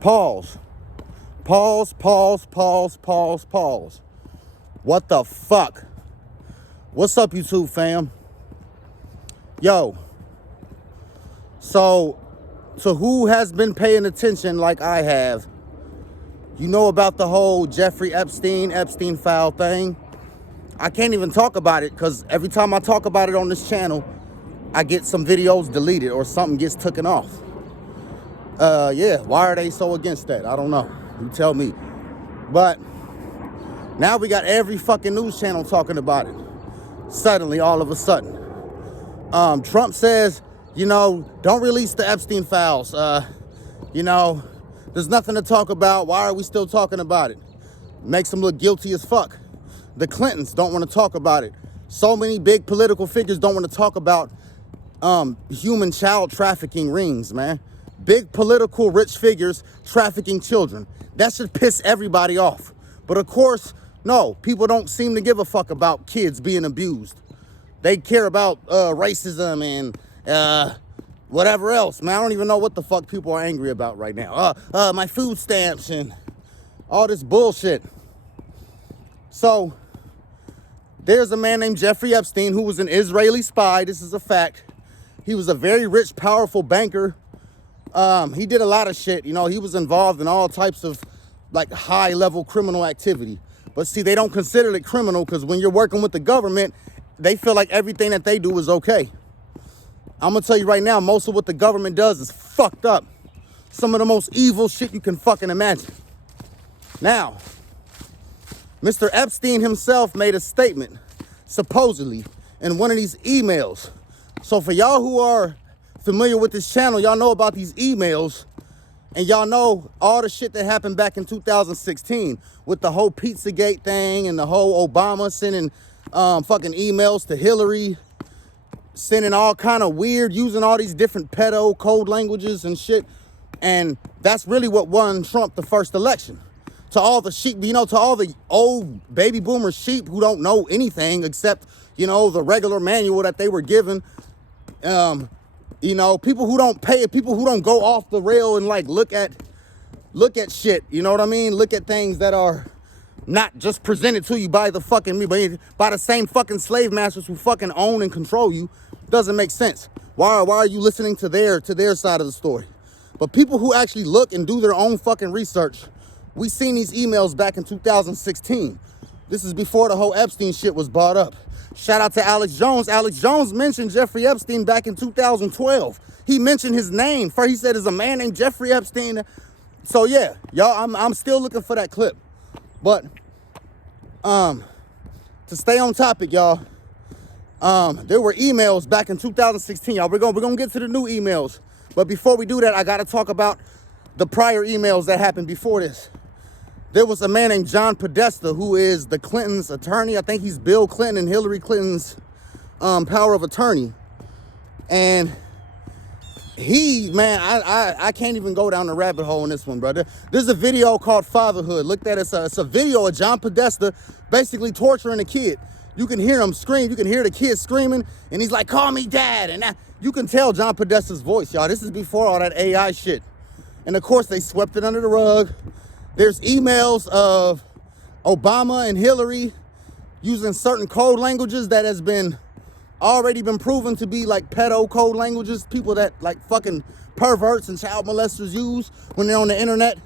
Pause. Pause, pause, pause, pause, pause. What the fuck? What's up, YouTube fam? Yo. So who has been paying attention like I have, you know about the whole Jeffrey Epstein file thing. I can't even talk about it because every time I talk about it on this channel, I get some videos deleted or something gets taken off. Yeah, why are they so against that? I don't know. You tell me. But now we got every fucking news channel talking about it. Suddenly, all of a sudden. Trump says, don't release the Epstein files. There's nothing to talk about. Why are we still talking about it? Makes them look guilty as fuck. The Clintons don't want to talk about it. So many big political figures don't want to talk about human child trafficking rings, man. Big political rich figures trafficking children. That should piss everybody off. But of course, no, people don't seem to give a fuck about kids being abused. They care about racism and whatever else, man. I don't even know what the fuck people are angry about right now. My food stamps and all this bullshit. So there's a man named Jeffrey Epstein who was an Israeli spy. This is a fact. He was a very rich, powerful banker. He did a lot of shit. He was involved in all types of like high-level criminal activity. But see, they don't consider it criminal because when you're working with the government, they feel like everything that they do is okay. I'm going to tell you right now, most of what the government does is fucked up. Some of the most evil shit you can fucking imagine. Now, Mr. Epstein himself made a statement, supposedly, in one of these emails. So for y'all who are familiar with this channel, y'all know about these emails, and y'all know all the shit that happened back in 2016 with the whole Pizzagate thing and the whole Obama sending fucking emails to Hillary, sending all kind of weird, using all these different pedo code languages and shit. And that's really what won Trump the first election. To all the sheep, to all the old baby boomer sheep who don't know anything except, the regular manual that they were given. People who don't pay, people who don't go off the rail and like look at shit, you know what I mean? Look at things that are not just presented to you by the fucking by the same fucking slave masters who fucking own and control you. Doesn't make sense. Why are you listening to their side of the story? But people who actually look and do their own fucking research, we seen these emails back in 2016. This is before the whole Epstein shit was brought up. Shout out to Alex Jones. Alex Jones mentioned Jeffrey Epstein back in 2012. He mentioned his name. First, he said there's a man named Jeffrey Epstein. So yeah, y'all, I'm still looking for that clip. But to stay on topic, y'all, there were emails back in 2016, y'all. We're gonna get to the new emails. But before we do that, I gotta talk about the prior emails that happened before this. There was a man named John Podesta who is the Clintons' attorney. I think he's Bill Clinton and Hillary Clinton's power of attorney. And he, man, I can't even go down the rabbit hole in this one, brother. There's a video called Fatherhood. Look at it. It's a video of John Podesta basically torturing a kid. You can hear him scream. You can hear the kid screaming. And he's like, call me dad. And you can tell John Podesta's voice, y'all. This is before all that AI shit. And of course, they swept it under the rug. There's emails of Obama and Hillary using certain code languages that has already been proven to be like pedo code languages, people that like fucking perverts and child molesters use when they're on the internet.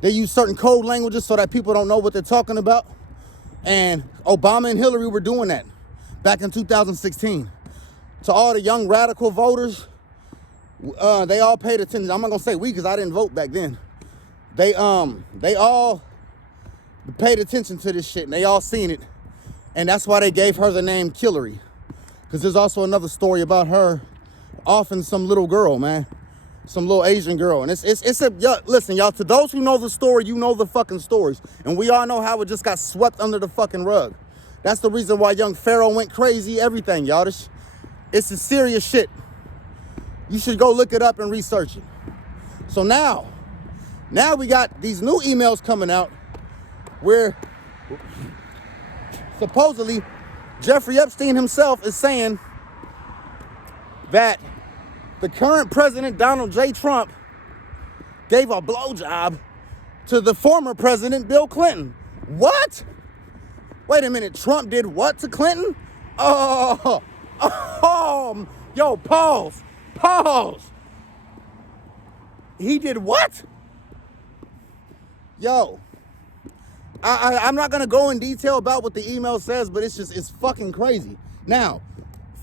They use certain code languages so that people don't know what they're talking about. And Obama and Hillary were doing that back in 2016. To all the young radical voters, they all paid attention. I'm not gonna say we because I didn't vote back then. They all paid attention to this shit and they all seen it. And that's why they gave her the name Hillary. Because there's also another story about her offing some little girl, man. Some little Asian girl. And listen, y'all, to those who know the story, you know the fucking stories. And we all know how it just got swept under the fucking rug. That's the reason why young Pharaoh went crazy, everything, y'all. It's some serious shit. You should go look it up and research it. So now we got these new emails coming out where supposedly Jeffrey Epstein himself is saying that the current president, Donald J. Trump, gave a blowjob to the former president, Bill Clinton. What? Wait a minute, Trump did what to Clinton? Yo, pause. He did what? Yo, I'm not gonna go in detail about what the email says, but it's fucking crazy. Now,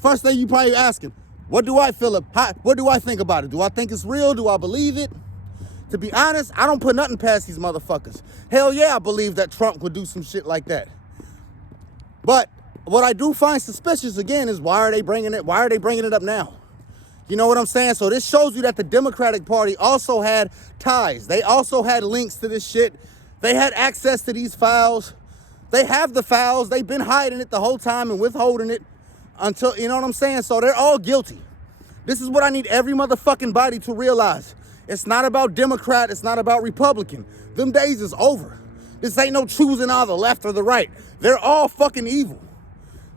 first thing you probably asking, what do I feel what do I think about it? Do I think it's real? Do I believe it? To be honest, I don't put nothing past these motherfuckers. Hell yeah, I believe that Trump would do some shit like that. But what I do find suspicious again is why are they bringing it up now? You know what I'm saying? So this shows you that the Democratic Party also had ties. They also had links to this shit. They had access to these files. They have the files. They've been hiding it the whole time and withholding it until, you know what I'm saying? So they're all guilty. This is what I need every motherfucking body to realize. It's not about Democrat. It's not about Republican. Them days is over. This ain't no choosing either left or the right. They're all fucking evil.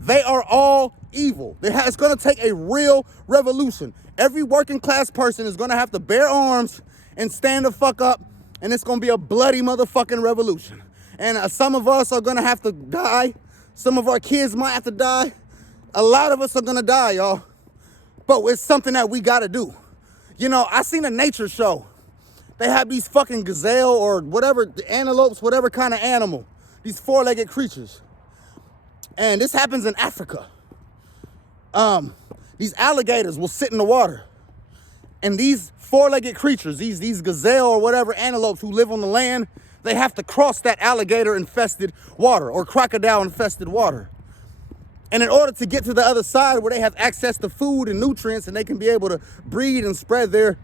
They are all evil. It's going to take a real revolution. Every working class person is going to have to bear arms and stand the fuck up, and it's going to be a bloody motherfucking revolution. And some of us are going to have to die. Some of our kids might have to die. A lot of us are going to die, y'all. But it's something that we got to do. You know, I seen a nature show. They have these fucking gazelle or whatever, antelopes, whatever kind of animal. These four-legged creatures. And this happens in Africa. These alligators will sit in the water. And these four-legged creatures, these gazelle or whatever antelopes who live on the land, they have to cross that alligator-infested water or crocodile-infested water. And in order to get to the other side where they have access to food and nutrients and they can be able to breed and spread their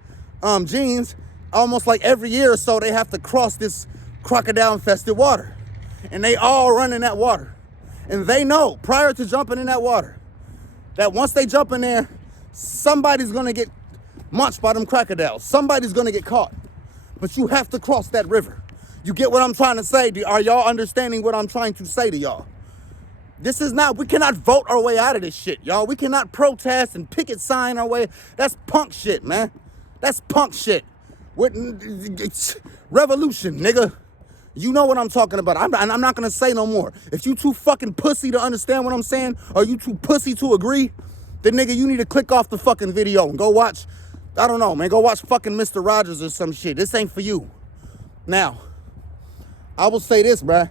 genes, almost like every year or so, they have to cross this crocodile-infested water. And they all run in that water. And they know, prior to jumping in that water, that once they jump in there, somebody's going to get munched by them crocodiles. Somebody's going to get caught. But you have to cross that river. You get what I'm trying to say? Are y'all understanding what I'm trying to say to y'all? This is not, we cannot vote our way out of this shit, y'all. We cannot protest and picket sign our way. That's punk shit, man. That's punk shit. It's revolution, nigga. You know what I'm talking about. I'm not going to say no more. If you too fucking pussy to understand what I'm saying, or you too pussy to agree, then nigga, you need to click off the fucking video and go watch, I don't know, man, go watch fucking Mr. Rogers or some shit. This ain't for you. Now, I will say this, bruh.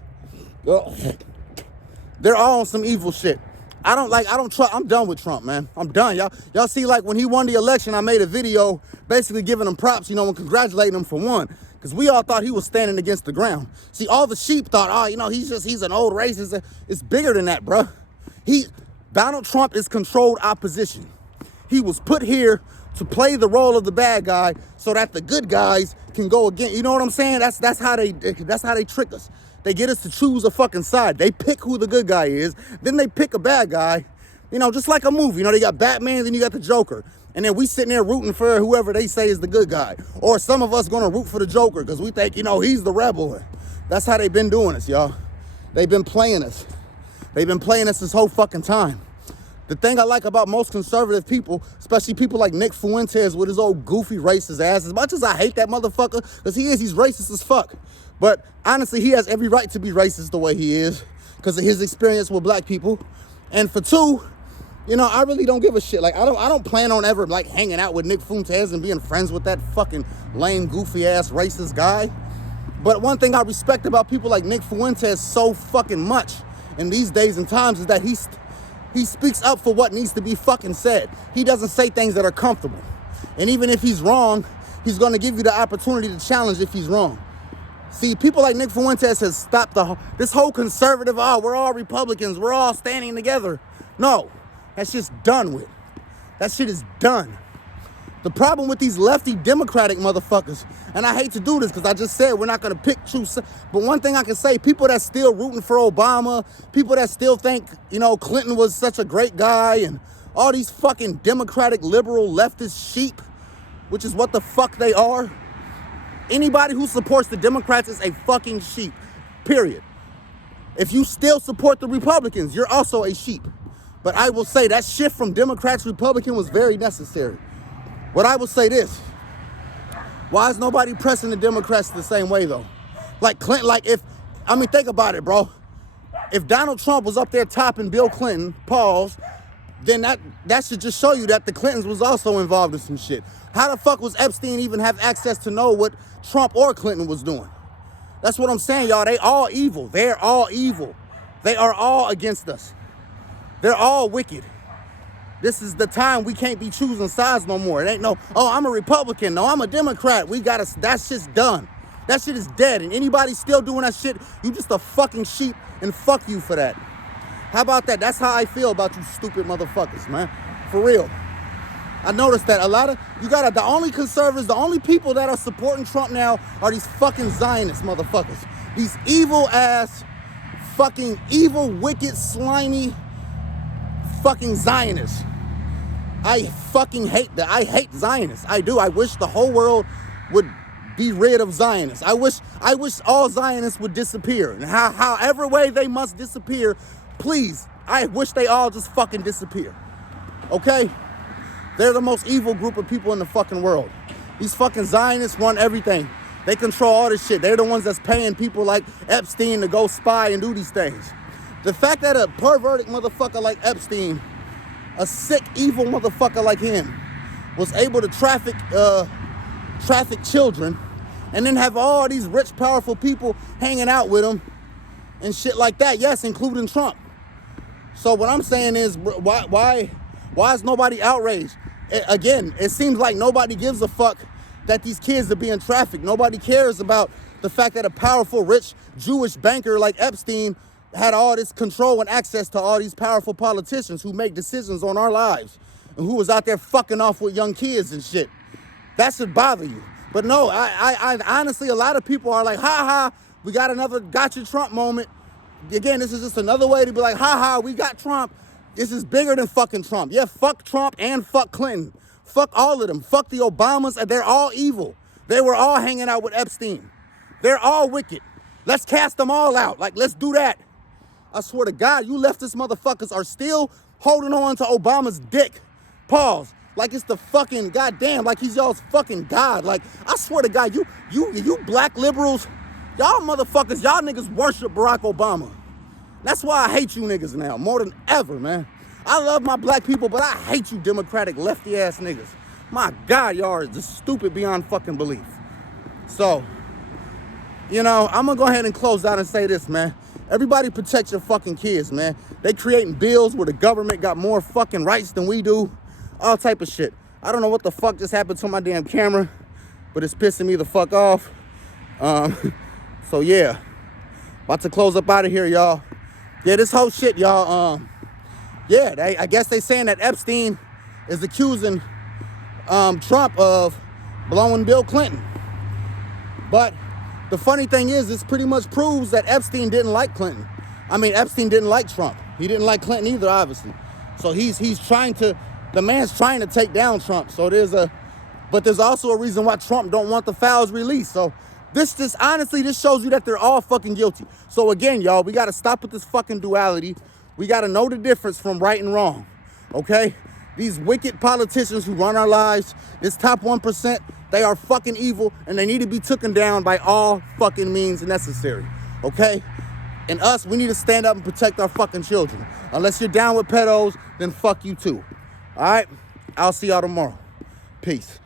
They're all on some evil shit. I'm done with Trump, man. I'm done, y'all. Y'all see, like, when he won the election, I made a video basically giving him props, you know, and congratulating him for one. Because we all thought he was standing against the ground. See, all the sheep thought, oh, you know, he's an old racist. It's bigger than that, bruh. Donald Trump is controlled opposition. He was put here to play the role of the bad guy so that the good guys can go again. You know what I'm saying? That's how they trick us. They get us to choose a fucking side. They pick who the good guy is. Then they pick a bad guy. You know, just like a movie. You know, they got Batman, then you got the Joker. And then we sitting there rooting for whoever they say is the good guy. Or some of us gonna root for the Joker because we think, you know, he's the rebel. That's how they've been doing us, y'all. They've been playing us. They've been playing us this whole fucking time. The thing I like about most conservative people, especially people like Nick Fuentes with his old goofy racist ass, as much as I hate that motherfucker, because he's racist as fuck. But honestly, he has every right to be racist the way he is because of his experience with black people. And for two, you know, I really don't give a shit. Like, I don't plan on ever, like, hanging out with Nick Fuentes and being friends with that fucking lame, goofy-ass racist guy. But one thing I respect about people like Nick Fuentes so fucking much in these days and times is that he speaks up for what needs to be fucking said. He doesn't say things that are comfortable. And even if he's wrong, he's going to give you the opportunity to challenge if he's wrong. See, people like Nick Fuentes has stopped this whole conservative, we're all Republicans, we're all standing together. No, that's just done with. That shit is done. The problem with these lefty Democratic motherfuckers, and I hate to do this because I just said we're not going to pick true, but one thing I can say, people that still rooting for Obama, people that still think, you know, Clinton was such a great guy, and all these fucking Democratic liberal leftist sheep, which is what the fuck they are. Anybody who supports the Democrats is a fucking sheep, period. If you still support the Republicans, you're also a sheep. But I will say that shift from Democrats to Republican was very necessary. But I will say this. Why is nobody pressing the Democrats the same way though? Like Clinton, think about it, bro. If Donald Trump was up there topping Bill Clinton, pause, then that should just show you that the Clintons was also involved in some shit. How the fuck was Epstein even have access to know what Trump or Clinton was doing? That's what I'm saying, y'all. They all evil. They're all evil. They are all against us. They're all wicked. This is the time we can't be choosing sides no more. It ain't no, oh, I'm a Republican. No, I'm a Democrat. That shit's done. That shit is dead. And anybody still doing that shit, you just a fucking sheep, and fuck you for that. How about that? That's how I feel about you stupid motherfuckers, man. For real. I noticed that the only conservatives, the only people that are supporting Trump now are these fucking Zionist motherfuckers. These evil ass, fucking evil, wicked, slimy, fucking Zionists. I fucking hate that. I hate Zionists. I do. I wish the whole world would be rid of Zionists. I wish all Zionists would disappear. And however way they must disappear, please, I wish they all just fucking disappear. Okay? They're the most evil group of people in the fucking world. These fucking Zionists run everything. They control all this shit. They're the ones that's paying people like Epstein to go spy and do these things. The fact that a perverted motherfucker like Epstein, a sick, evil motherfucker like him, was able to traffic children and then have all these rich, powerful people hanging out with him and shit like that. Yes, including Trump. So what I'm saying is, why is nobody outraged? Again, it seems like nobody gives a fuck that these kids are being trafficked. Nobody cares about the fact that a powerful, rich Jewish banker like Epstein had all this control and access to all these powerful politicians who make decisions on our lives and who was out there fucking off with young kids and shit. That should bother you. But no, I honestly, a lot of people are like, ha ha, we got another gotcha Trump moment. Again, this is just another way to be like, ha ha, we got Trump. This is bigger than fucking Trump. Yeah, fuck Trump and fuck Clinton. Fuck all of them. Fuck the Obamas. They're all evil. They were all hanging out with Epstein. They're all wicked. Let's cast them all out. Like, let's do that. I swear to God, you leftist motherfuckers are still holding on to Obama's dick. Pause. Like it's the fucking goddamn, like he's y'all's fucking God. Like, I swear to God, you black liberals, y'all motherfuckers, y'all niggas worship Barack Obama. That's why I hate you niggas now, more than ever, man. I love my black people, but I hate you Democratic lefty ass niggas. My God, y'all are just stupid beyond fucking belief. So, I'm gonna go ahead and close out and say this, man. Everybody protect your fucking kids, man. They creating bills where the government got more fucking rights than we do. All type of shit. I don't know what the fuck just happened to my damn camera, but it's pissing me the fuck off. So yeah, about to close up out of here, y'all. Yeah, this whole shit, y'all. I guess they saying that Epstein is accusing Trump of blowing Bill Clinton. But the funny thing is, this pretty much proves that Epstein didn't like Clinton. I mean, Epstein didn't like Trump. He didn't like Clinton either, obviously. So the man's trying to take down Trump. So but there's also a reason why Trump don't want the files released. So this shows you that they're all fucking guilty. So again, y'all, we got to stop with this fucking duality. We got to know the difference from right and wrong, okay? These wicked politicians who run our lives, this top 1%, they are fucking evil, and they need to be taken down by all fucking means necessary, okay? And us, we need to stand up and protect our fucking children. Unless you're down with pedos, then fuck you too, all right? I'll see y'all tomorrow. Peace.